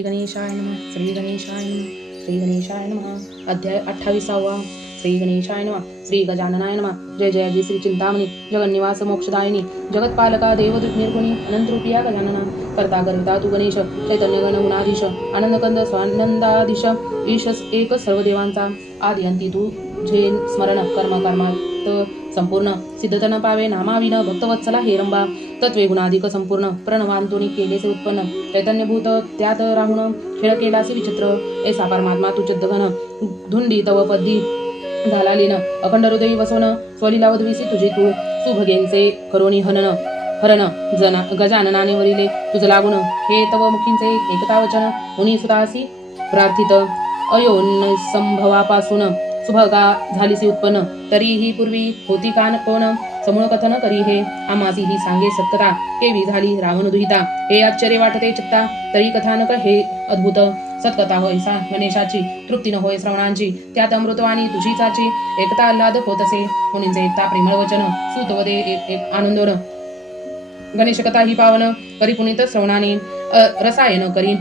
श्री गणेशाय नम श्री गणेशाय नम श्री गणेशाय नम। अध्याय अठ्ठावीसावा। श्री गणेशाय नम श्री गजाननाय नम। जय जय जय श्री चिंतामणी जगन्निवास मोक्षदायिनी जगत्पालका देवदूत निर्गुणी अनंतरूपिया गजानना करता करता तू गणेश चैतन्य गण गुणाधीश आनंदकंद स्वानंदाधीश ईश एक सर्व देवांचा आदि अंती तू झे स्मरण कर्म कर्मात संपूर्ण सिद्धतन पावे नामाविन भक्तवत्सला हेरंबा तत्वे गुणाधिक संपूर्ण प्रणवांतुनी केलेसे उत्पन्न. चैतन्यभूत त्यात राहून खेळ केलासे विचित्र. ऐसा परमात्मा तू चिद्धघन धुंडी तव पद्दी झालालीन अखंड हृदयी वसवन स्वलीलावधविसी तुझे तू. सुभगेंचे करोणी हनन हरण जना गजाननाने वरिले. तुझ लागून हे तव मुखींचे एकता वचन. मुनी सुतासी प्रार्थित. अयोन संभवापासून सुभगा झालीसी उत्पन्न. तरीही पूर्वी होती कान कोण? समूळ कथन करी हे. आमासी ही सांगे सत्यता. केवी झाली रावण दुहिता. हे आश्चर्य वाटते चित्ता. तरी कथानक हे अद्भुत. सत्कथा होय सा गणेशाची. तृप्ती न होय श्रवणांची. त्यात अमृतवाणी तुझीचाची एकता आल्हाद होतसे. मुनींचे एकता प्रेमळ वचन. सुतवदे एक एक आनंदोन. गणेश कथा ही पावन. करी पुनित श्रवणाने. रसायन करी.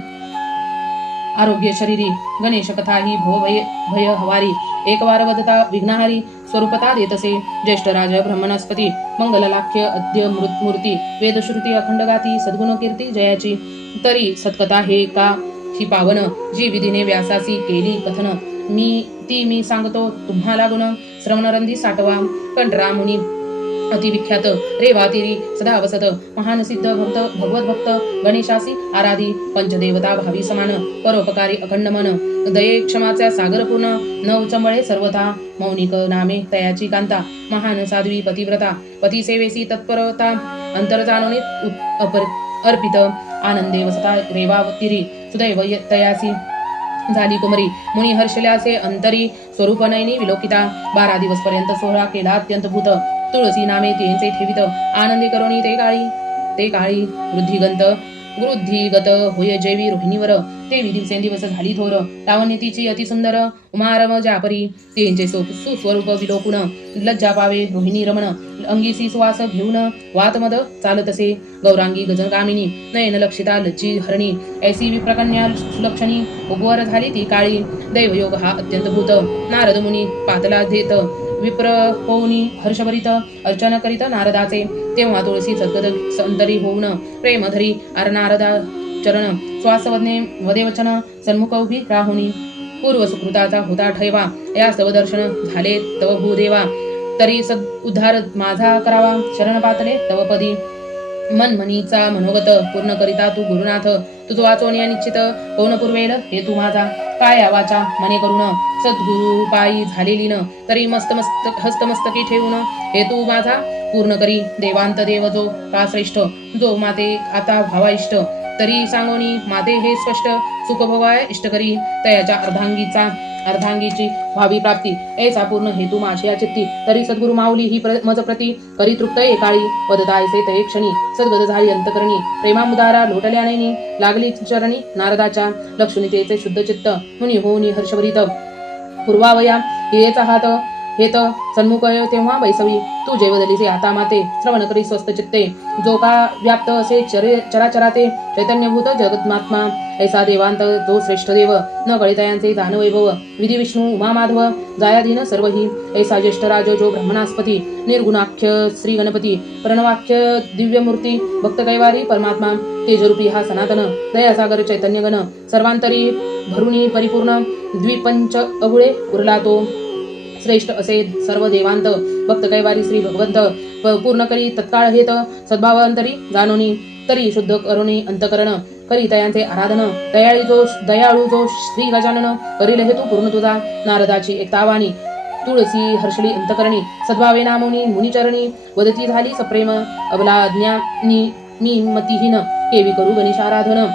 आरोग्य शरीरी. गणेश कथा ही भव भय भय हवारी एक वार वदता विघ्नहारी स्वरूपता देतसे. ज्येष्ठ राज ब्रह्मणस्पती मंगललाख्य अद्य मृत मूर्ती वेदश्रुती अखंड गाती सद्गुण कीर्ती जयाची. तरी सत्कथा हे का? ही पावन जी विधीने व्यासासी केली कथन. मी ती मी सांगतो तुम्हाला गुण. श्रवणरंदी साठवा. कंटरा मुनी अतिविख्यात. रेवातिरी सदा वसत महान सिद्ध भक्त भगवत भक्त गणेशासी आराधी पंचदेवता भावी समान परोपकारी अखंड मन. दये क्षमाचा सागर पूर्ण न चमळे सर्वथा मौनिक नामे तयाची कांता महान साध्वी पतिव्रता पतिसेवेसी तत्परता अंतर जाणवणीत अपर अर्पित आनंदे वसता रेवातिरी सुदैव य- तयासी. झाली कुमरी मुनी हर्षल्याचे अंतरी स्वरूप नयनी विलोकिता बारा दिवस पर्यंत सोहळा केला अत्यंत भूत तुळसी नामे त्यांचे ठेवित आनंदी करोणी ते काळी ते काळी वृद्धिगंत वृद्धिगत होय जैवी रोहिणीवर तेवी दिवसेंदिवस झाली थोर लावण्य तिची अति सुंदर उमारम जापरी त्यांचे सुस्वरूप विलोकुण लज्जा पावे रोहिणी रमण अंगीसी सुवास घेऊन वातमद चालतसे गौरांगी गजनकामिनी नयन लक्षिता लज्जी हरणी ऐसी विप्रकन्या सुलक्षणी उगवर झाली ती काळी दैवयोग हा अत्यंत भूत नारद मुनी पातला देत विप्र होऊनी हर्षभरित अर्चना करीत नारदाचे. तेव्हा तुळसी सद्गद संतरी होऊन प्रेम धरी अर नारदा चरण श्वासवदने वदेवचन सन्मुख उभी राहुनी. पूर्व सुकृताचा होता ठेवा या स्तव दर्शन झाले तव भूदेवा. तरी सद उद्धार माझा करावा शरण पातले तव पदी. मनमनीचा मनोगत पूर्ण करिता तू गुरुनाथ तुझ वाचवण्या निश्चित कोण पुरवेल हे तू माझा. काय वाचा मने करून सद्गुरु पायी झालेली न तरी मस्त मस्त हस्तमस्तकी ठेवून हे तू माझा पूर्ण करी देवांत देव जो का श्रेष्ठ जो माते आता भावा इष्ट तरी सांगोनी माते हे स्पष्ट सुख इष्ट करी तयाच्या अर्धांगीचा अर्धांगीची भावी प्राप्ती. ऐसा पूर्ण हेतू माझ्या चित्ती. तरी सद्गुरु माऊली ही प्र, मज प्रती करी तृप्त एकाळी वदतायसे तये क्षणी. सद्गत झाली अंतकरणी. प्रेमामुदारा लोटल्याने लागली चरणी नारदाच्या. लक्ष्मीतेचे शुद्ध चित्त. मुनी होनी हर्षभरित. पूर्वावया. हिरेचा हात. हेत सन्मुख तेव्हा बैसवी तू जेवदलीचे आता माते श्रवण करी स्वस्त चित्ते. जो का व्याप्त असे चरे चराचराते चैतन्यभूत जगन्मात्मा ऐसा देवांत जो श्रेष्ठ देव न कळितयांचे दान वैभव. विधी विष्णू उमा माधव जायाधीन सर्वही. ऐसा ज्येष्ठ राज जो ब्रह्मणास्पती निर्गुणाख्य श्री गणपती प्रणवाख्य दिव्यमूर्ती भक्त कैवारी परमात्मा. तेजरूपी हा सनातन दयासागर चैतन्यगण. सर्वांतरी भरुणी परिपूर्ण द्विपंच अगुळे उरला तो. श्रेष्ठ असे सर्व देवांत भक्त कैवारी श्री भगवंत पूर्ण करी तत्काळ हेत सद्भावांतरी जाणोनी तरी शुद्ध करुणी अंतकरण करी तयांचे आराधन दयाळी जो दयाळू जो श्री गजानन करील हेतू पूर्ण तुझा नारदाची एकतावाणी तुळसी हर्षली अंतकरणी सद्भावे नामोनी मुनिचरणी वदती झाली सप्रेम अबला ज्ञानी मी मतिहीन केवी करू गणेश आराधन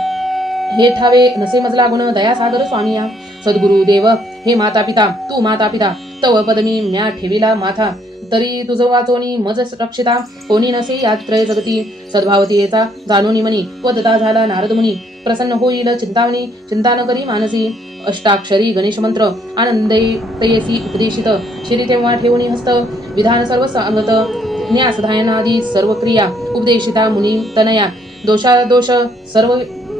हे ठावे नसे मजला गुण दयासागर स्वामी सद्गुरु देव हे माता पिता तू माता पिता तव पदमी म्या ठेविला माथा. तरी तुझं वाचोनी मज रक्षिता. कोणी नसे यात्रय जगती. सद्भावतीयेचा जाणूनी मनी. वदता झाला नारद मुनी प्रसन्न होईल चिंतावनी चिंता न करी मानसी. अष्टाक्षरी गणेश मंत्र. आनंदे तयसी उपदेशित. शिरी तेव्हा ठेवणी हस्त. विधान सर्व सांगत. न्यास धायनादी सर्व क्रिया. उपदेशिता मुनी तनया. दोषा दोष सर्व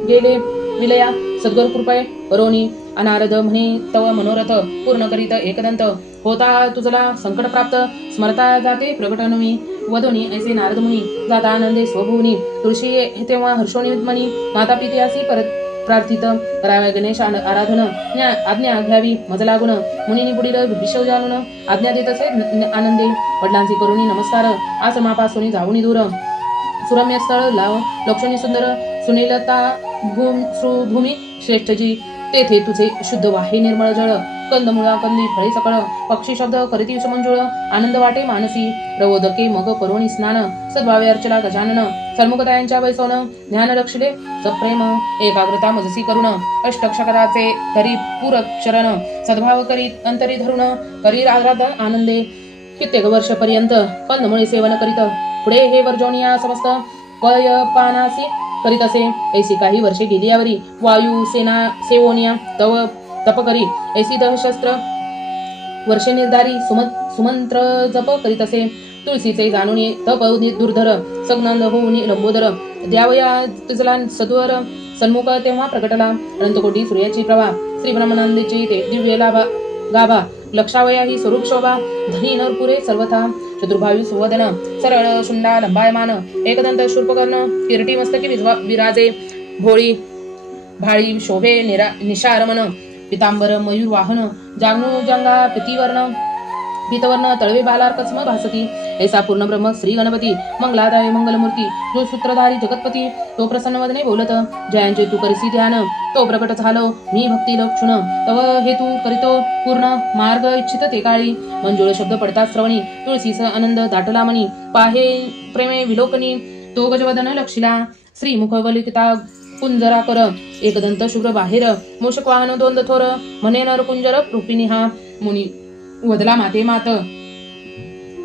गेले विलया. सद्गुर कृपय करोनी अनारद म्हणे तव मनोरथ. पूर्ण करीत एकदंत. होता तुझला संकट प्राप्त स्मरता जाते प्रकटनमी वधुनी ऐसे नारद मुनी जाता आनंदे स्वभुवनी तुळशी हे तेव्हा हर्षोनी मनी माता पित्यासी परत प्रार्थित कराव्या गणेश आराधन आज्ञा घ्यावी मज लागून. मुनी पुढील विषव जाणून आज्ञा देत असे आनंदे. वडिलांची करुणी नमस्कार. आश्रमापासून जाऊनी दूर. सुरम्य स्थळ लाव. लक्षणी सुंदर सुनीलता भूम सुभूमी श्रेष्ठजी. तेथे तुझे शुद्ध वाहे निर्मळ जळ. कंदमुळा कंदी फळे सकळ पक्षी शब्द करीती समंजुळ आनंद वाटे मानसी प्रवोदके मग करोणी स्नान सद्भावे अर्चला गजानन सन्मुखतायांच्या वैसवण ज्ञान रक्षले सप्रेम एकाग्रता मजसी करुण अष्टक्षकराचे करी पूरक शरण सद्भाव करीत अंतरी धरुण करी आराध आनंदे कित्येक वर्षपर्यंत कंदमुळे सेवन करीत पुढे हे वर्जोनिया समस्त पानासी करीत असे. ऐसी काही वर्षे गेली यावरी. वायू सेना सेवोनिया तव तप करी. ऐसी दहशस्त्र वर्षे निर्धारी सुमत सुमंत्र जप करीत असे. तुळशीचे जाणून तप दुर्धर सग्नंद होऊन लंबोदर. द्यावया तुझला सद्वर सन्मुख तेव्हा प्रकटला. अनंतकोटी सूर्याची प्रभा श्री ब्रह्मानंदीची ते दिव्य लाभा गाभा. लक्षावया ही स्वरूप शोभा धनी नरपुरे सर्वथा. चतुर्भावी सुवदन सरळ शुंडा लंबायमान एकदंत शूर्पकर्ण किरटी मस्तकी विराजे. भोळी भाळी शोभे निरा निशारमन पितांबर मयूर वाहन जागणू जंगा पितीवर्ण पीतवर्ण तळवे बालार कस्म भासती ऐसा पूर्ण ब्रह्म श्री गणपती मंगलादाय मंगलमूर्ती जो सूत्रधारी जगतपती तो प्रसन्न वदने बोलत जयांचे तू करिसी ध्यान तो प्रकट झालो मी भक्ती लक्षण तव हे तू करीतो पूर्ण मार्ग इच्छित ते काळी मंजुळ शब्द पडतात श्रवणी तुळशीस आनंद दाटला मणी पाहे प्रेमे विलोकनी तो गजवदन लक्षिला श्री मुखवलिकिता कुंजरा कर. एकदंत शुभ्र बाहेर. मूषक वाहन दोन थोर. म्हणे नर कुंजर रूपिणी हा. मुनी वदला माते मात.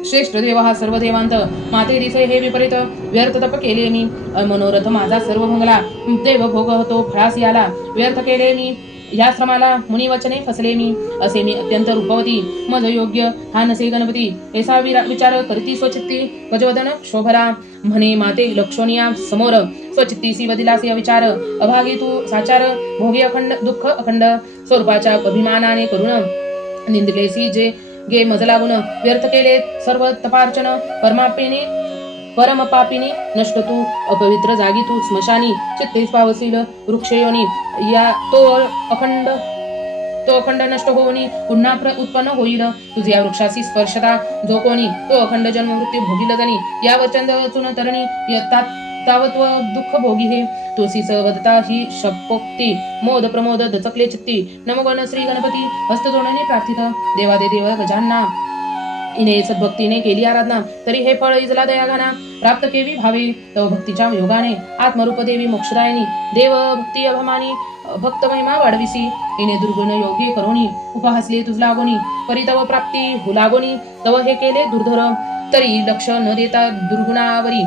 श्रेष्ठ देव हा सर्व देवांत. माते दिसे हे विपरीत. व्यर्थ तप केले मी. मनोरथ माझा सर्व मंगला. देव भोग होतो फळास याला. व्यर्थ केले मी. या श्रमाला मुनिवचने फसले मी असे मी अत्यंत रूपवती मज योग्य हा नसे गणपती ऐसा विचार करती स्वचित्ती गजवदन शोभरा म्हणे माते लक्षोनिया समोर स्वचित्तीसी वदिलासी विचार अभागी तू साचार भोगी अखंड दुःख अखंड स्वरूपाच्या अभिमानाने करुण निंदलेसी जे गे मज लागून व्यर्थ केले सर्व तपार्चन परमापिनी परमपापिनी नष्ट तू अपवित्र जागी तू स्मशानी चित्ते पावसील वृक्षयोनी या तो अखंड तो अखंड नष्ट होऊनी पुन्हा प्र उत्पन्न होईल. तुझी या स्पर्शता जो कोणी तो अखंड जन्म मृत्यू भोगील जणी या वचन चुन तरणी यत्ता तावत्व दुःख भोगी हे. तुळशीच सवदता ही शपोक्ती मोद प्रमोद दचकले चित्ती. नमगण श्री गणपती हस्तजोडणे प्रार्थित. देवादे देव गजांना इने सद्भक्तीने केली आराधना. तरी हे फळ इजला दयागाना प्राप्त केवी भावी तव भक्तीच्या योगाने. आत्मरूप देवी मोक्षदायिनी. देव भक्ती अभमानी. भक्त महिमा वाढविसी. इने दुर्गुण योगी करोणी उपहासले तुझ परितव परी तव प्राप्ती हुलागोनी तव हे केले दुर्धर. तरी लक्ष न देता दुर्गुणावरी.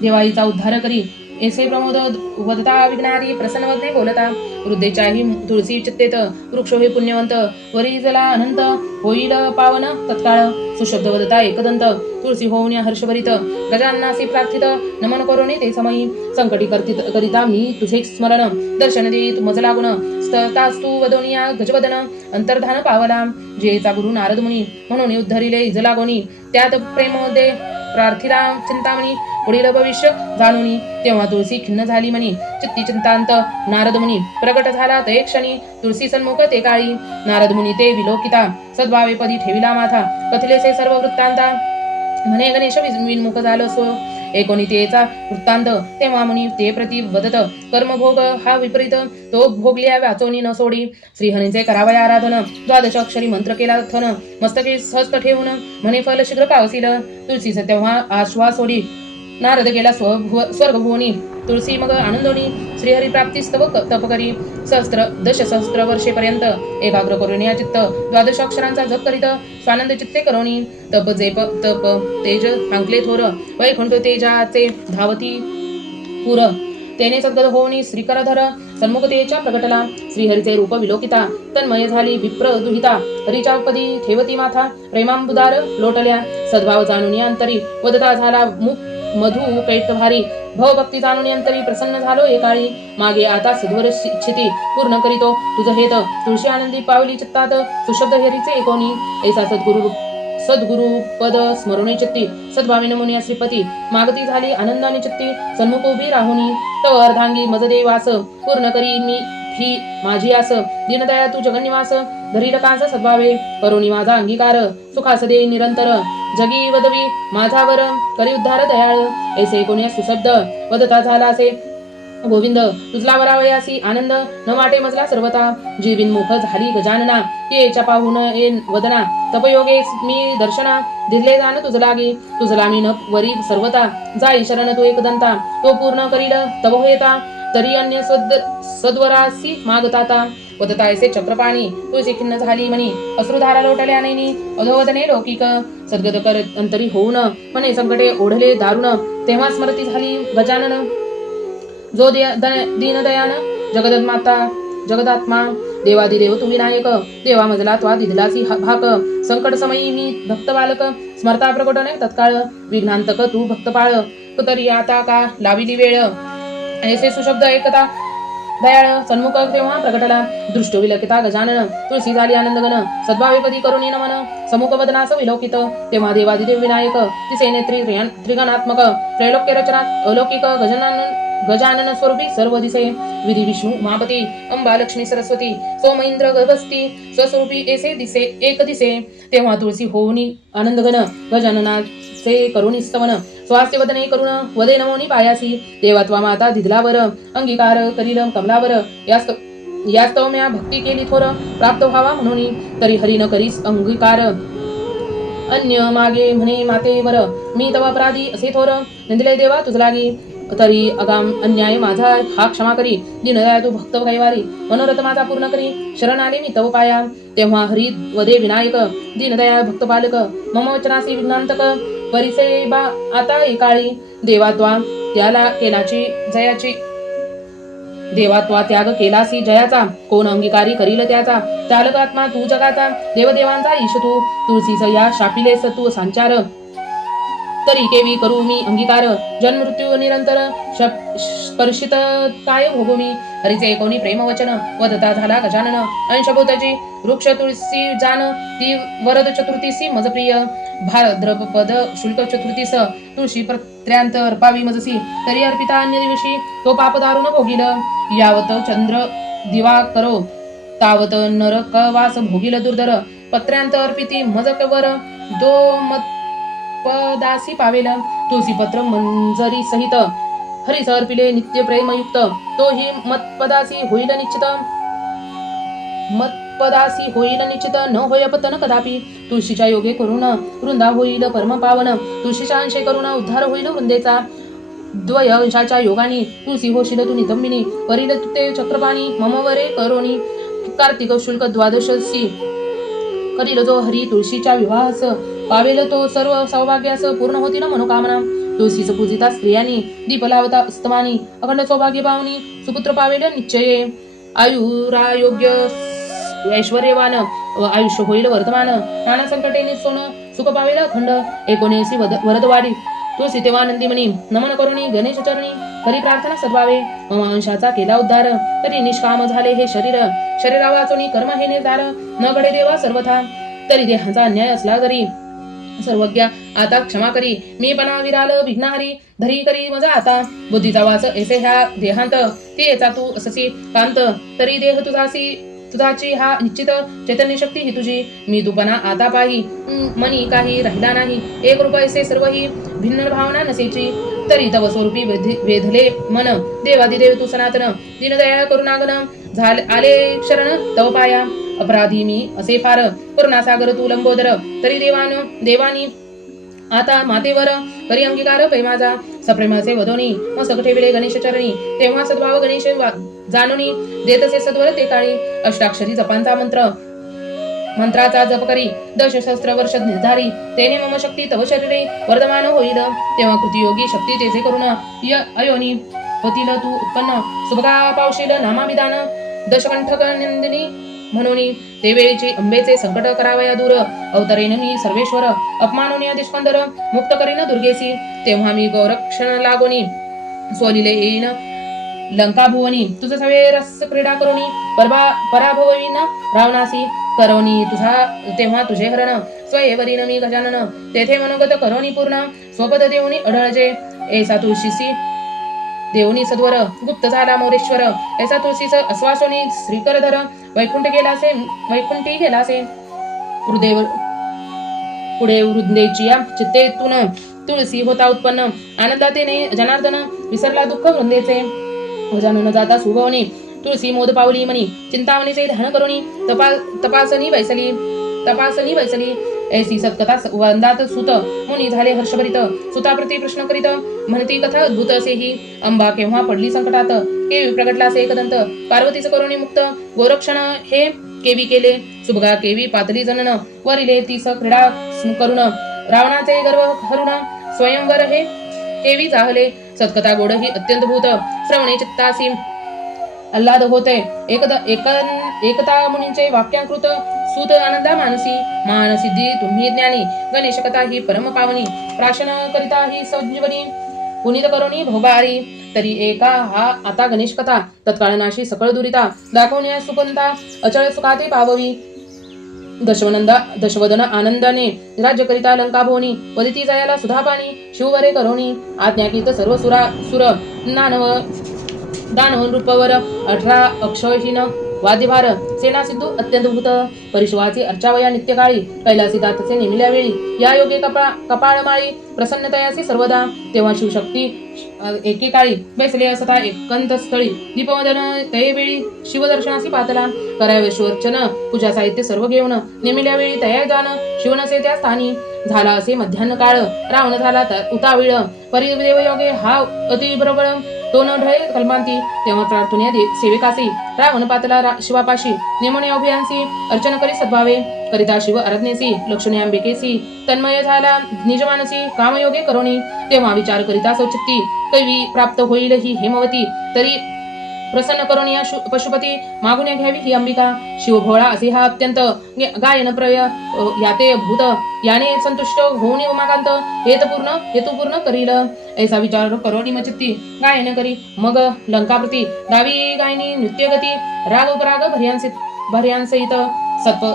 देवाईचा उद्धार करी. ऐसे प्रमोद वदता विघ्नारी प्रसन्न वदने बोलता वृद्धेच्याही तुळशी चित्तेत वृक्ष हे पुण्यवंत वरी जला अनंत होईल पावन तत्काळ सुशब्द वदता एकदंत तुळशी होऊन हर्षभरित गजांनासी प्रार्थित नमन करोनी ते समयी संकटी करती करिता मी तुझे स्मरण दर्शन देत मज लागून स्ततास्तु वदोनिया गजवदन अंतर्धान पावला जेचा गुरु नारद मुनी म्हणून उद्धरिले इज लागोनी त्यात प्रेमोदे प्रार्थिला चिंतामणी पुढील भविष्य जाणून तेव्हा तुळशी खिन्न झाली म्हणी. चित्ती चिंतांत नारद मुनी प्रकट झाला ते क्षणी. तुळशी सन्मुख ते काळी. नारद मुनी ते विलोकिता. सद्भावे पदी ठेविला माथा. कथिलेसे सर्व वृत्तांता. म्हणे गणेश विन- विन्मुख झालो सो एकोणितेचा वृत्तांत. तेव्हा मुनी ते प्रति वदत कर्मभोग हा विपरीत तो भोगल्या वाचवणी न सोडी. श्रीहरींचे करावया आराधन द्वादश अक्षरी मंत्र केला थन मस्तके स्वस्त ठेवून म्हणे फल शीघ्र पावसील तुळशीचा तेव्हा आश्वास सोडी नारद गेला स्वभुव स्वर्गभुवनी. तुळसी मग आनंदोनी श्रीहरी प्राप्तीस तव तप करी सहस्त्र दश सहस्त्र वर्षेपर्यंत एकाग्र करून या चित्त. द्वादश अक्षरांचा जप करीत स्वानंद चित्ते करोनी तप जेप तप तेज हांकले थोर वैकुंठ तेजाचे धावती पुर. तेने सद्गत होऊनी श्रीकरधर सन्मुखतेच्या प्रकटला श्रीहरीचे रूप विलोकिता तन्मय झाली विप्र दुहिता हरीच्या पदी ठेवती माथा प्रेमांबुदार लोटल्या सद्भाव जाणून अंतरी वदता झाला मुख मधु पेट भारी भवभक्ती जाणून अंतरी प्रसन्न झालो एकाळी. मागे आता सद्वर क्षिती पूर्ण करीतो. तुझं हेत तुळशी आनंदी पावली चित्तात. सुशब्द हेरीचे एकोणी. ऐसा सद्गुरु सद्गुरु पद स्मरणे चित्ती. सद्भाविन मुनी श्रीपती. मागती झाली आनंदाने चित्ती. सन्मुख उभी राहुनी. तव अर्धांगी मजदेवास. पूर्ण करी मी ही माझी आस. दीनदया तू जगन्निवास. धरीरकांचा सद्भावे करुणी माझा अंगीकार सुखास दे निरंतर. जगी वदवी माझावर करी उद्धार दयाळ. ऐसे कोणी सुशब्द वदता झाला असे. गोविंद तुझला वरावयासी आनंद न वाटे मजला सर्वता. जीविन मुख झाली गजानना येच्या पाहून ये वदना. तपयोगे मी दर्शना दिले जाण तुझलागी तुझला मी न वरी सर्वता. जाई शरण तू एकदंता तो पूर्ण करील तव होता तरी अन्य सद सद्वरासी मागताता. वदता चक्रपाणी तुझी खिन्न झाली म्हणी. अश्रुधारा लोटल्या नैनी. अधोवदने लौकिक. सद्गत कर अंतरी होऊन म्हणे संकटे ओढले दारुण. तेव्हा स्मरती झाली गजानन. जो दया- दया- दीनदयान जगदमाता जगदात्मा. देवादिदेव तू विनायक देवा मजला त्वा दिदलासी भाक. संकट समयी मी भक्त बालक. स्मरता प्रकटने तत्काळ. विघ्नांतक तू भक्त पाळ. तरी आता का? लाविली वेळ. ऐसे सुशब्द ऐकता दयाळ सन्मुख तेव्हा प्रकटला दृष्ट विलकिता गजानन तुळशी झाली आनंदगन सद्भावे कधी करून येण मन समुख वदनास विलोकित तेव्हा देवादिदेव विनायक तिचे नेत्री त्रिगणात्मक त्रैलोक्य रचना अलौकिक गजानन गजानन स्वरूपी सर्व दिसे विधी विष्णू उमापती अंबा लक्ष्मी सरस्वती सोमेंद्र गर्भस्ती स्वस्वरूपी एसे दिसे एक दिसे तेव्हा तुळशी होऊनी आनंदघन गजाननाचे करुणी स्तवन स्वास्थ्य वदने करुण वदे नमोनी पायासी देवात्वा माता दिधलावर अंगीकार करील कमलावर। यास्त यास्तव म्या भक्ती केली थोर प्राप्त व्हावा म्हणून तरी हरी न करीस अंगीकार। अन्य मागे म्हणे मातेवर मी तव अपराधी असे थोर। निंदले देवा तुझलागी तरी अगाम अन्याय माझा हा क्षमा करी। दिनदया तू भक्त कैवारी मनोरथ माझा पूर्ण करी। शरण आले मी तव पाया। तेव्हा हरी वदे विनायक। दिनदया भक्त पालक मम वचनासी विघ्नांतक। परिसे बा आता एकाळी देवात्वा त्याला केलाची जयाची. देवात्वा त्याग केलासी जयाचा कोण अंगीकारी करील त्याचा. चालकात्मा तू जगाचा देवदेवांचा ईश तू. तुळशीच या शापिलेस तू संचार. तरी केवी करू मी अंगीकार. जन मृत्यू निरंतर स्पर्शित काय भोगू मी? हरीचे कोणी प्रेम वचन? वदता झाला गजानन. अंशभूताची वृक्ष तुळशी जान ती वरद चतुर्थीसी मज भार द्रपद शुल्क चतुर्थीस तुळशी प्रत्र्यांत अर्पावी मजसी. तरी अर्पिता अन्य दिवशी तो पाप दारुण भोगिल यावत चंद्र दिवा करो तावत नरकवास भोगील दुर्धर. पत्र्यांत अर्पिती मजकवर दो मत पदासी पावेल. तुळशीपत्र मंजरी सहित. हरी अर्पिले नित्य प्रेमयुक्त तो ही मतपदासी होईल निश्चित. मत पदासी होईल निश्चित न होय पतन कदापि. तुळशीच्या योगे करुण वृंदा होईल परम पावन. तुळशीच्या अंशे करुण उद्धार होईल वृंदेचा. द्वय अंशाच्या योगानी तुळशी होशील तू निधम्मिनी वरील ते चक्रपाणी ममवरे करोणी. कार्तिक शुल्क द्वादशी करील जो हरी तुळशीच्या विवाहास. पावेल तो सर्व सौभाग्यास पूर्ण होती ना मनोकामना. तुळशीच पूजिता स्त्रियांनी दीप लावता अस्तमानी अखंड सौभाग्य पावनी सुपुत्र पावेल निश्चये. आयुरायोग्य ऐश्वर्यवान आयुष्य होईल वर्तमान. नाना संकटे सोनं सुख पावेल अखंड. एकोणीसी वद वरदवाडी तुळशी तेव्हा नमन करुणी गणेश चरणी. हरी प्रार्थना सद्वावे मम अंशाचा केला उद्धार. तरी निष्काम झाले हे शरीर. शरीरा वाचुनी कर्म हे निर्धार. न घडे देवा सर्वथा. तरी देहाचा अन्याय असला जरी सर्वज्ञ आता क्षमा करी. मी पणा विराल विघ्नहारी धरी करी मजा आता. बुद्धीचा वाच एसे ह्या देहांत. ती येचा तू अससी कांत. तरी देह तुझासी तुझाची हा निश्चित चैतन्य शक्ती ही तुझी. मी तुपणा आता पाही. मनी काही राहिला नाही. एक रूप ऐसे सर्व ही भिन्न भावना नसेची. तरी तव स्वरूपी वेध- वेधले मन. देवादिदेव तू सनातन. दीनदया करुणागन झाले आले शरण तव पाया. अपराधी मी असे फार. करुणासागर तू लंबोदर. तरी देवान देवानी. आता मातेवर करी अंगीकार. पै माझा. सप्रेमाचे वदोनी. मस्तक ठेविले गणेश चरणी तेव्हा सद्भाव गणेश वा- देत देतसे सद्वर ते काळी अष्टाक्षरी जपांचा मंत्र. मंत्राचा जप करी दशसहस्त्र वर्ष निर्धारी तेने मम शक्ती तव शरीरे वर्धमान होईल तेव्हा कृतियोगी शक्ती तेथे करून य अयोनी होतील तू उत्पन्न. सुभगा पावशील नामाविधान दशकंठक निंदिनी म्हणून ते वेळेचे अंबेचे संकट करावया दूर. अवतरेन मी सर्वेश्वर अपमानोनी दिष्कंदर मुक्त करीन दुर्गेसी. तेव्हा मी गौरक्षण लागोनी. स्वलिले येईन लंका भुवनी तुझ सवे रस क्रीडा करोनी परभा पराभवीन रावणासी करोनी तुझा तेव्हा तुझे हरण स्वयवरीन मी गजानन तेथे मनोगत करोनी पूर्ण स्वपद देऊनी अढळजे ऐसा तुळशीसी देवनी सद्वर गुप्त झाला मोरेश्वर ऐसा तुळशीच अस्वासोनी श्रीकरधर वैकुंठ गेला असे वैकुंठी गेलासे हृदय पुढे वृंदेची या चित्तेतून तुळसी होता उत्पन्न आनंदातेने जनार्दन विसरला दुःख वृंदेचे गजानन जाता सुभवणे तुळसी मोद पावली मनी चिंतामणीचे ध्यान करुणी तपा तपासनी वैसली तपासनी वैसली ऐसी सत्कथा वंदात सुत मुनी झाले हर्षभरित सुताप्रती प्रश्न करीत म्हणती कथा अद्भुत असे ही अंबा केव्हा पडली संकटात केवी प्रगटला असे एकदंत पार्वतीच करुणी मुक्त गोरक्षण हे केवी केले सुभगा केवी पातळी जनन वरिले तीस क्रीडा करुण रावणाचे गर्व हरुण स्वयंवर हे केवी चाहले सत्कथा गोड ही अत्यंत भूत श्रवणे चित्तासी आल्हाद होते. एकदा एकन एकता मुनींचे वाक्यांकृत सुत आनंदा मानसी मानसिद्धी तुम्ही ज्ञानी गणेश कथा ही परम पावनी प्राशन करिता ही संजीवनी पुनीत करुणी भोबारी तरी एका हा आता गणेश कथा तत्काळ नाशी सकळ दुरिता दाखवण्या सुकंता अचळ सुखाते पाववी दशवनंदा दशवदन आनंदाने राज्य करिता लंका पदिती जायाला सुधा पाणी शिववरे करोणी आज्ञाकीत सर्व सुरा सुर नानव दानव नृपवर अठरा अक्षयहीन वाद्यभार सेना सिद्धू अत्यंत भूत परिशिवाची अर्चावया नित्यकाळी कैलासी दातचे नेमिल्या वेळी या योगे कपा कपाळमाळी प्रसन्नतयासी सर्वदा तेव्हा शिवशक्ती एकेकाळी बेसले असता एकंत स्थळी दीपवदन तयेवेळी शिवदर्शनासी पातला करावेश्वरचन पूजा साहित्य सर्व घेऊन नेमिल्या वेळी तया जाण शिवनसे त्या स्थानी झाला असे मध्यान्ह काळ रावण झाला तर उतावीळ परिदेव योगे हा अति दोन तो न ढळे कल्पांती तेव्हा प्रार्थने दे सेविकासी रावण पातला रा- शिवापाशी नेमणे अभियांसी अर्चन करी सद्भावे करिता शिव आराधनेसी लक्ष्मी अंबिकेसी तन्मय झाला निजमानसी कामयोगे करोणी तेव्हा विचार करिता सौचित्ती कैवी प्राप्त होईल ही हेमवती तरी प्रसन्न करून या पशुपती मागून घ्यावी. ही अंबिका शिवभोळा असे हा अत्यंत गायन प्रय याते भूत याने संतुष्ट होऊन उमाकांत हेतपूर्ण हेतुपूर्ण करील. ऐसा विचार करोनी मचित्ती गायन करी. मग लंकाप्रती दावी गायनी नृत्यगती. राग उपराग भर्यांसित भर्यांसहित सत्व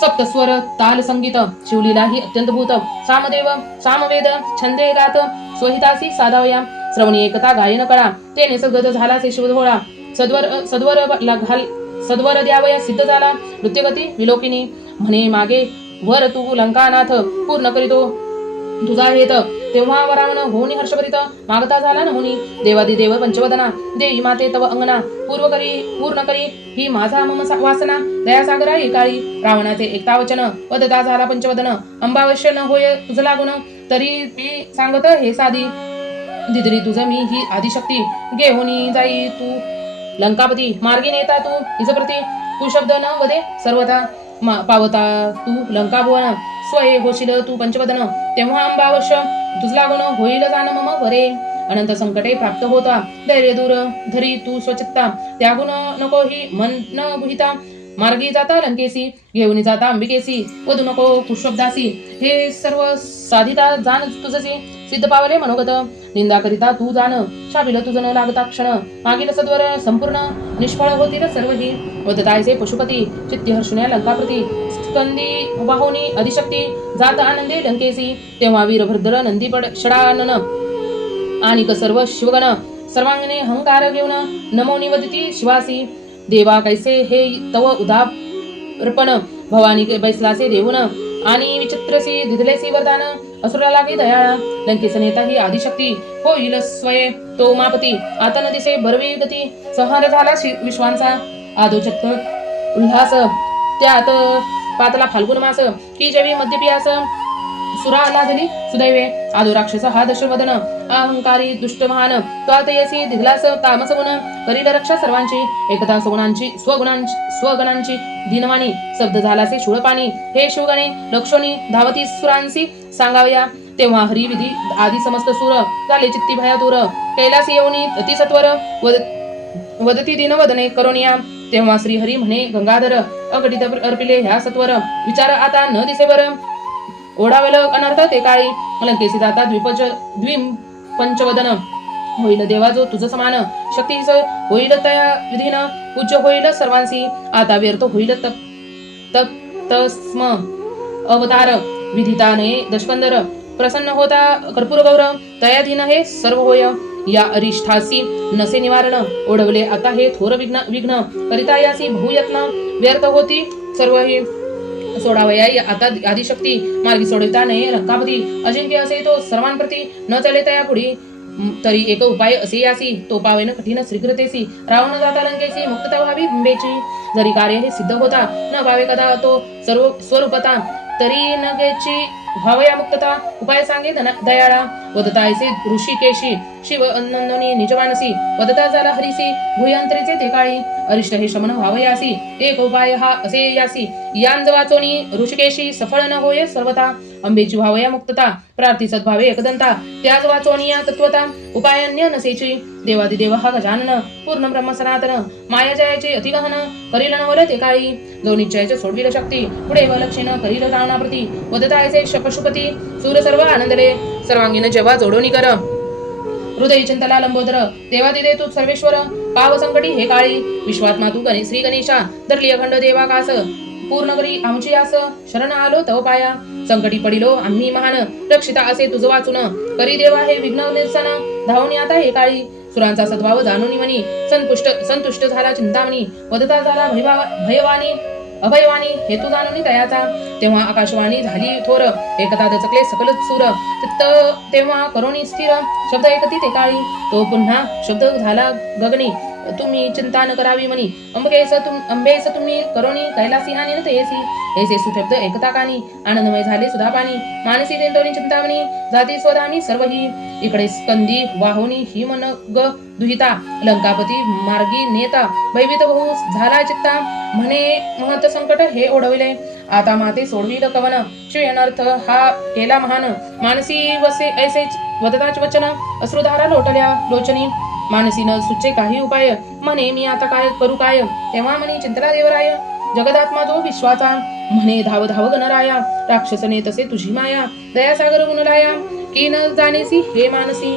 सप्तस्वर ताल संगीत. शिवलीला ही अत्यंत भूत. सामदेव सामवेद छंदे गात. स्वहितासी साधावया. श्रवणी एकता गायन करा. ते निसर्गत झाला से शिवधोळा सद्वर सद्वर घाल सद्वर द्यावया सिद्ध झाला. नृत्यगती विलोकिनी म्हणे मागे वर तू लंकानाथ पूर्ण करीतो. तुझा हेत. तेव्हा वरावण होनी हर्षभरित. मागता झाला न होनी देवादी देव पंचवदना. देई माते तव अंगना पूर्व करी पूर्ण करी. ही माझा मम वासना. दयासागरा काळी. रावणाचे एकता वचन. वदता झाला पंचवदन. अंबावश्य न होय तुझला गुण तरी मी सांगत हे साधी. दिदरी तुझ मी ही आदिशक्ती. घेऊनी जाई तू. लंकापती मार्गी नेता तू. इजप्रती तू शब्द न वदे सर्वथा. पावता तू लंका भुवन. स्वये होशील तू पंचवदन. तेव्हा अंबावश तुझ लागून होईल जाण मम वरे. अनंत संकटे प्राप्त होता. धैर्य दूर. धरी तू स्वच्छता. त्या गुण नको ही मन न गुहिता मार्गी जाता लंकेसी. घेऊन जाता अंबिकेसी. वधू नको कुशब्दासी. हे सर्व साधिता जाण तुझसी. सिद्ध पावले मनोगत. निंदा करिता तू जाण. शाबिल तुझ न लागता क्षण. मागील सद्वर संपूर्ण निष्फळ होतील सर्व ही वदतायचे पशुपती चित्ती हर्षुण्या लंकाप्रती. स्कंदी वाहुनी अधिशक्ती जात आनंदे लंकेसी. तेव्हा वीरभद्र नंदी पड षडानन. आणि सर्व शिवगण. सर्वांगणे हंकार घेऊन नमो निवदती शिवासी. देवा कैसे हे तव उदापण भवानी बैसलासे देऊन. आणि विचित्रसी दिधलेसी वरदान असुरा लागे दयाळा लंकेचा नेता ही आदिशक्ती होईल स्वये. तो मापती आता न दिसे बरवी गती. संहार झाला शि- विश्वांचा. आदोचक उल्हास. त्यात पातला फाल्गुन मास. की जवी मध्यपियास सुरा लादली सुदैवे. आदो राक्षस हा दशवदन अहंकारी दुष्ट महान त्वातयसी दिलास तामस गुण करील रक्षा सर्वांची एकता सगुणांची स्वगुणांची स्वगणांची दिनवाणी शब्द झालासे शूळपाणी हे शिवगणे लक्षणी धावती सुरांसी सांगावया तेव्हा हरिविधी आदी समस्त सुर झाले चित्ती भया दूर कैलास येऊनी अतिसत्वर वद वदती दिनवदने करोनिया तेव्हा श्री हरी म्हणे गंगाधर अघटित अर्पिले ह्या सत्वर विचार आता न दिसे बर ओढावेल अनर्थ ते काळी लंकेसी जाता द्विपच द्विम पंचवदन होईल. देवा जो तुझ समान शक्तीच होईल तया विधीन पूज्य होईल सर्वांशी. आता व्यर्थ होईल तप तप तस्म. अवतार विधिताने दशकंदर प्रसन्न होता. कर्पूर गौरव तयाधीन हे सर्व होय. या अरिष्ठासी नसे निवारण ओढवले आता हे थोर विघ्न विघ्न करिता यासी बहुयत्न व्यर्थ होती सर्व हे. सोडावयाई आता आदिशक्ती मार्गी सोडविता नये रंकापती अजिंक्य असे तो सर्वांप्रती न चले या पुढे तरी एक उपाय असे यासी तो पावेन कठीण श्रीकृतेसी रावण जाता लंकेसी मुक्तता व्हावी बिंबेची जरी कार्य हे सिद्ध होता न पावे कदा तो सर्व स्वरूपता. तरी न गेची भावया मुक्तता उपाय सांगे धन- दयाळा वदता ऐसे ऋषिकेशी शिव नंदनी निजमानसी वदता झाला हरिसी भूयांत्रेचे ते काळी अरिष्ट हे शमन व्हावयासी एक उपाय हा असे यासी यांज वाचोनी ऋषिकेशी सफळ न होय सर्वता अंबेची व्हावया मुक्तता प्रार्थी सद्भावे एकदंता त्याच वाचोनी या तत्वता उपायन्य नसेची देवादिदेव हा गजानन पूर्ण ब्रह्म सनातन माया जयाचे अतिगहन करील नवर ते काळी जो निश्चयाचे सोडविल शक्ती पुढे वलक्षीण करील रावणाप्रती वदतायचे पशुपती सूर सर्व आनंदले सर्वांगीण जेव्हा जोडोनी कर. हृदय चिंतला लंबोदर देवा दिदे तू सर्वेश्वर पाव संकटी हे काळी विश्वात्मा तू गणे श्री गणेशा धरली अखंड देवा कास. पूर्ण करी आमची आस शरण आलो तव पाया संकटी पडिलो आम्ही महान रक्षिता असे तुझ वाचून. करी देवा हे विघ्न निरसन धावून आता हे काळी. सुरांचा सद्भाव जाणून म्हणी संतुष्ट संतुष्ट झाला चिंतामणी वदता झाला भयवा भयवानी अभयवाणी हेतू जाणून तयाचा तेव्हा आकाशवाणी झाली थोर. एकदा दचकले सकल सुर. तेव्हा करोणी स्थिर. शब्द एकती ते काळी. तो पुन्हा शब्द झाला गगनी. तुम्ही चिंता न करावी म्हणी. अंबेस तुम अंबेस तुम्ही करोणी कैलासी आणि न तेसी ऐसे सुशब्द एकता कानी आनंदमय झाले सुधा पाणी मानसी तेंतोनी चिंतामणी जाती स्वदामी सर्वही. इकडे स्कंदी वाहोनी ग दुहिता. लंकापती मार्गी नेता. भयभीत बहु झाला चित्ता. म्हणे महत संकट हे ओढविले. आता माते सोडविल कवन. श्रेयनर्थ हा केला महान. मानसी वसे ऐसेच वदताच वचन. अश्रुधारा लोटल्या लोचनी. मानसीनं सुचे काही उपाय. म्हणे मी आता काय करू काय? तेव्हा म्हणे चिंतला देवराय जगदात्मा तो विश्वाचा म्हणे धाव धाव गणराया राक्षसने तसे तुझी माया दयासागर गुणराया की न जाणेसी हे मानसी.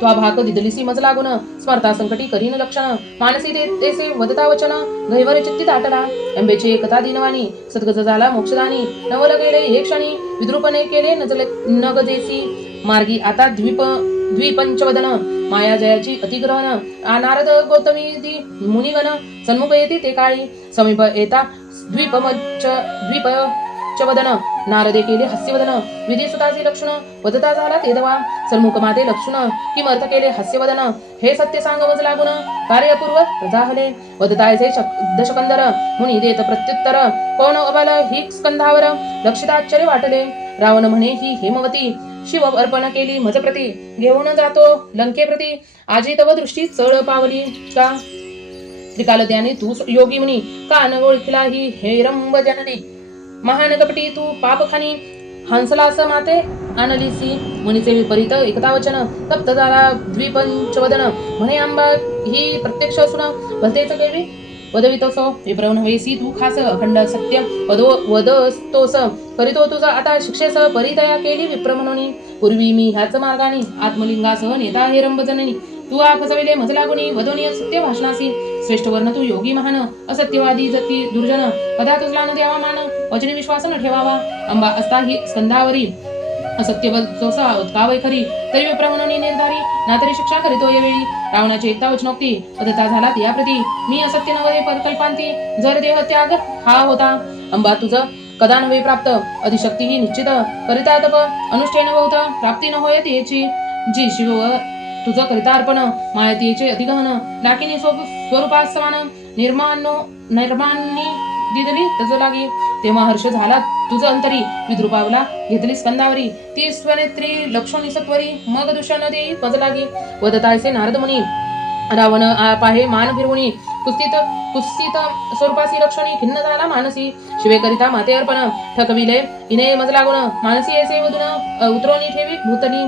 त्वा भाक दिदलिसी मज लागून स्मरता संकटी करीन लक्षण मानसी ते तेसे वदता वचन गैवर चित्ती दाटला अंबेची एकता दिनवानी सद्गज झाला मोक्षदानी नवल गेले हे क्षणी विद्रुपने केले नजले नगजेसी मार्गी आता द्वीप द्विपंचवदन माया जयाची अतिग्रहण आ नारद गौतमी ती मुनिगण सन्मुख येते ते काळी समीप येता द्विपमच द्वीप वदन नारदे केले हास्यवदन विधी सुताचे लक्षण वदता झाला तेदवा सन्मुख माते लक्षण किमर्थ केले हास्यवदन हे सत्य सांग वज लागून कार्यपूर्व प्रजाहले वदतायचे शक- दशकंदर मुनी देत प्रत्युत्तर कोण अबल ही स्कंधावर लक्षिताश्चर्य वाटले रावण म्हणे ही हेमवती शिव अर्पण केली. मजप्रती घेऊन जातो लंकेप्रती. आजी तव दृष्टी चळ पावली का? त्रिकाल त्याने तू योगी म्हणी का न ओळखला ही हेरंब जननी. महान कपटी तू पापखानी हंसलास माते आणलीसी. मुनीचे विपरीत एकता वचन. तप्त झाला द्विपंचवदन. म्हणे आंबा ही प्रत्यक्ष असून भलतेच केळवी वदवितोसो विप्रव वेसी तू खास अखंड सत्य वदो वदस्तोस करीतो तुझा आता शिक्षेस परितया केली विप्रमनोनी। पूर्वी मी ह्याच मार्गाने आत्मलिंगासह नेता हे रंबजननी तू आ फसविले मज वदोनी सत्य भाषणासी। श्रेष्ठ वर्ण तू योगी महान असत्यवादी जती दुर्जन। कदा तुझला न द्यावा मान? वचनी विश्वास न ठेवावा। अंबा असता ही स्कंदावरी। असत्य वचोसा उत्कावय खरी. तरी विप्रमणनी निर्धारी ना तरी शिक्षा करीतो हो यावेळी. रावणाची एकता वचनोक्ती पदता झाला प्रती. मी असत्य नवरे परिकल्पांती. जर देह त्याग हा होता. अंबा तुझं कदा नवे प्राप्त? अधिशक्ती ही निश्चित. करिता तप अनुष्ठेन होत प्राप्ती न होयत याची जी शिव तुझं करिता अर्पण मायतीचे अधिगहन. लाकिनी स्वरूप स्वरूपात समान निर्माण निर्माणी दिदली तज लागी तेव्हा हर्ष झाला तुझं अंतरी विद्रुपावला घेतली स्कंदावरी. ती स्वनेत्री लक्ष्मणी सत्वरी मग दुष्या नदी देई पज लागी वदतायसे नारद मुनी. रावण आप आहे मान फिरवणी कुस्तीत कुस्तीत स्वरूपासी लक्षणी खिन्न झाला मानसी. शिवेकरिता माते अर्पण. ठकविले इने मज लागून मानसी ऐसे मधून उतरवणी ठेवी भूतनी.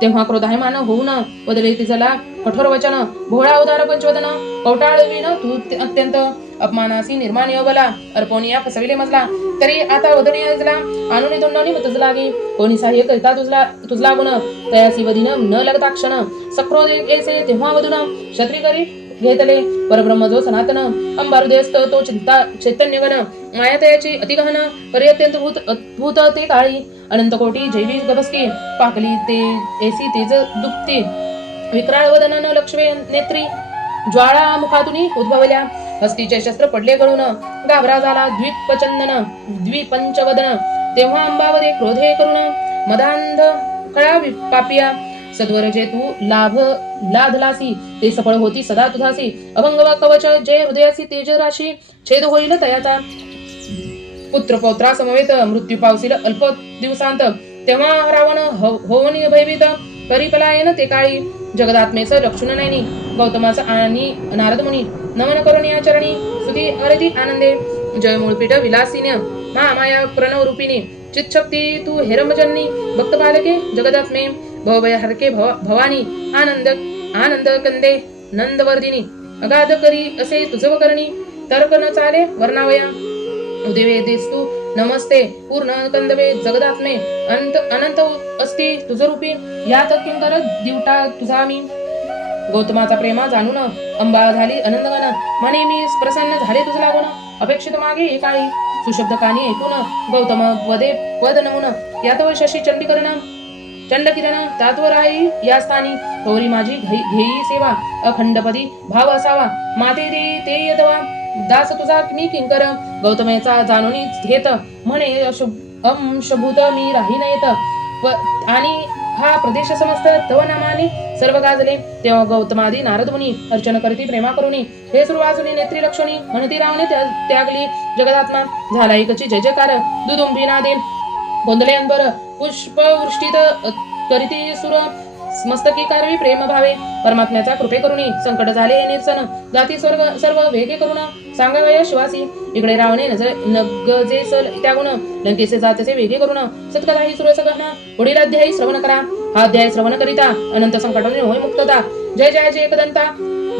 तेव्हा क्रोधायमान होऊन वदले तिजला कठोर वचन. भोळा उदार पंचवदन. कवटाळ तू अत्यंत अपमानासी निर्माण योबला अर्पोनिया फसविले मजला. तरी आता वदनी अजला आणून दोंडानी लागे कोणी सहाय्य करता तुझला तुझला गुण. तयासी वधीन न लगता क्षण. सक्रो येसे तेव्हा वधून. क्षत्री करी घेतले परब्रह्म जो सनातन. अंबारुदेस्त तो चिंता चैतन्य गण माया तयाची अतिगहन. परी अत्यंत भूत अद्भुत ते काळी. अनंत कोटी जैवी गबसकी पाकली ते एसी तेज दुप्ती. विक्राळ वदनन लक्ष्मी नेत्री. ज्वाळा मुखातून उद्भवल्या. हस्तीचे शस्त्र पडले गळून गाभरा झाला द्विपचंदन द्विपंचवदन तेव्हा अंबावदे क्रोधे करून मदांध कळा पापिया सद्वर जे तू लाभ लाधलासी ते सफळ होती सदा तुझासी अभंग कवच जे हृदयासी तेज राशी छेद होईल तयाचा. पुत्र पौत्रा समवेत मृत्यू पावसील अल्प दिवसांत तेव्हा रावण हो- होऊन भयभीत पलायन ते काळी जगदात्मेच लक्षण नैनी गौतमाचा आणि नारद मुनी नमन करून या चरणी सुधी अरधी आनंदे. जय मूळपीठ विलासिन्य. महामाया प्रणव रूपिणी चिच्छक्ती तू हेरमजन्नी भक्त बालके जगदात्मे. भवभय हरके भव भवानी. आनंद आनंद कंदे. नंदवर्दिनी अगाध करी असे तुझव करणी. तर्क न चाले वर्णावया. उदेवे देस्तु नमस्ते. पूर्ण कंदवे जगदात्मे. अनंत अनंत अस्ति तुझ रूपी यात किंकर दिवटा तुझा मी गौतमाचा प्रेमा जाणून अंबा झाली आनंदवन. म्हणे मी प्रसन्न झाले तुझ लागून अपेक्षित मागे एकाळी सुशब्द कानी ऐकून गौतम वदे वद नमून. यात शशी चंडीकरण. चंड किरण तात्वर आहे या स्थानी. गौरी माझी घेई सेवा. अखंडपदी भाव असावा. माते दे ते यदवा. दास तुझा मी किंकर. गौतमेचा जाणून घेत. म्हणे अशुभ अंशभूत मी राही नयेत. व आणि हा प्रदेश समस्त तव नामाने सर्व गाजले. तेव्हा गौतमादी नारदमुनी अर्चन करती प्रेमा करुणी हे सुरवाजली नेत्री लक्षणी म्हणती रावणे त्या- त्यागली. जगदात्मा झाला एकची जय जयकार दुदुंबी नादे. गोंधळे अंबर पुष्पवृष्टीत करीती सुर. मस्तकी कारवी प्रेम भावे परमात्म्याच्या कृपे करुणी संकट झाले हे निरसन. जाती स्वर्ग सर्व वेगे करुण. सांगावया शिवासी इकडे रावणे नज नगजे सल त्यागुण. लंकेचे जातचे वेगे करुण. सत्कथाही सुरस गहना. पुढील अध्यायी श्रवण करा. हा अध्याय श्रवण करिता अनंत संकटाने होय मुक्तता. जय जय जय एकदंता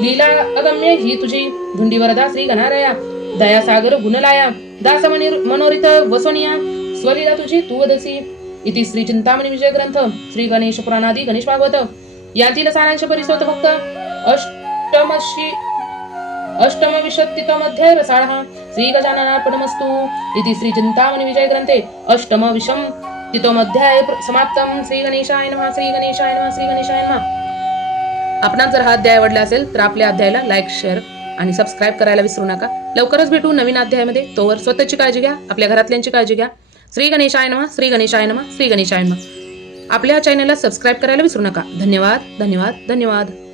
लीला अगम्य ही तुझी. धुंडी वरदा श्री गणाराया. दया सागर गुणलाया. दास मनोरित वसनिया. स्वलीला तुझी तू वदसी. इति श्री चिंतामणी विजय ग्रंथ श्री गणेश पुराणादी गणेश भागवत। यातील सारांश परिसोत फक्त अष्टमशी अष्टम विशत्तितमध्ये रसाळः। श्री गजाननार्पणमस्तु। इति श्री चिंतामणी विजय ग्रंथे अष्टम विषम तितोमध्याय समाप्तम। श्री गणेशाय नमः श्री गणेशाय नमः श्री गणेशाय नमः। आपणास जर हा अध्याय आवडला असेल तर आपल्या अध्यायाला लाईक शेअर आणि सबस्क्राईब करायला विसरू नका. लवकरच भेटू नवीन अध्यायामध्ये. तोवर स्वतःची काळजी घ्या आपल्या घरातल्यांची काळजी घ्या. श्री गणेशाय नमः श्री गणेशाय नमः श्री गणेशाय नमः. आपल्या चॅनलला सबस्क्राईब करायला विसरू नका. धन्यवाद धन्यवाद धन्यवाद.